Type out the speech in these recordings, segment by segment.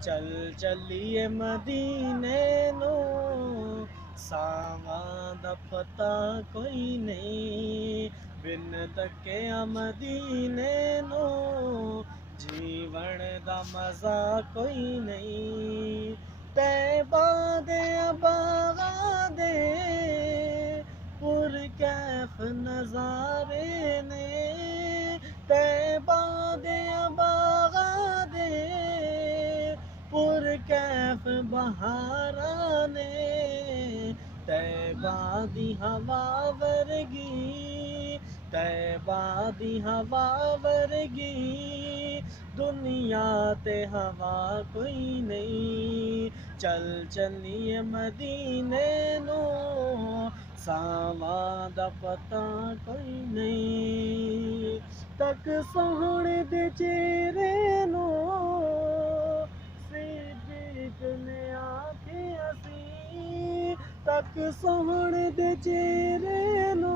चल चलिए मदीने नो, सावां दा पता कोई नहीं। बिन तकिया मदीने नो, जीवन दा मजा कोई नहीं। तैबा दे बागा दे पुरकैफ नजारे ने, तैबा दे बागा दे पुरकैफ बहारा ने। तैबा दी हवा वर्गी, तैबा दी हवा वर्गी दुनिया ते हवा कोई नहीं। चल चलिए मदीने नो, सावां दा पता कोई नहीं। तक सोहणे दे चेहरे नो, सिद्दीक ने आखे असी। तक सोहणे दे चेहरे नो,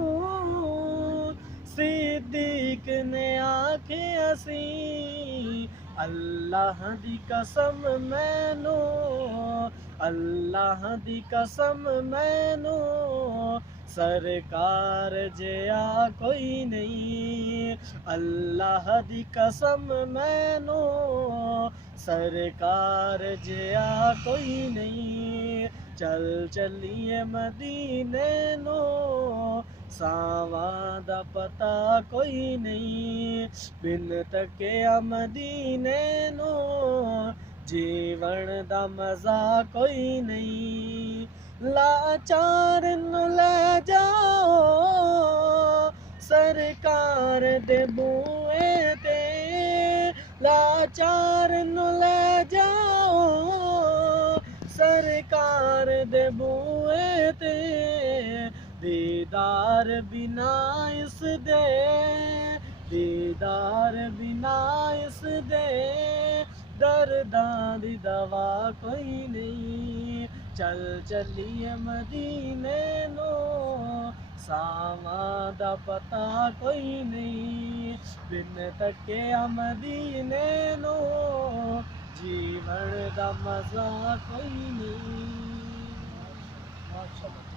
सिद्दीक ने आखे असी। अल्लाह दी कसम मैनू, अल्लाह दी कसम मैनू, सरकार जिया कोई नहीं। अल्लाह दी कसम मैनू, सरकार जिया कोई नहीं। चल चलिए मदीने नो, सावां दा पता कोई नहीं। बिन तकिया मदीने नो, जीवन दा मजा कोई नहीं। लाचार नु ले जाओ, सरकार दे बूए ते। लाचार नु ले जाओ, सरकार दे बूए ते। दीदार बिना इस दे, दीदार बिना इस दे, दर्दां दी दवा कोई नहीं। चल चलिए मदीने नो, सावां दा पता कोई नहीं। बिन तकिया मदीने नो, जीवन दा मजा कोई नहीं। माशाअल्लाह।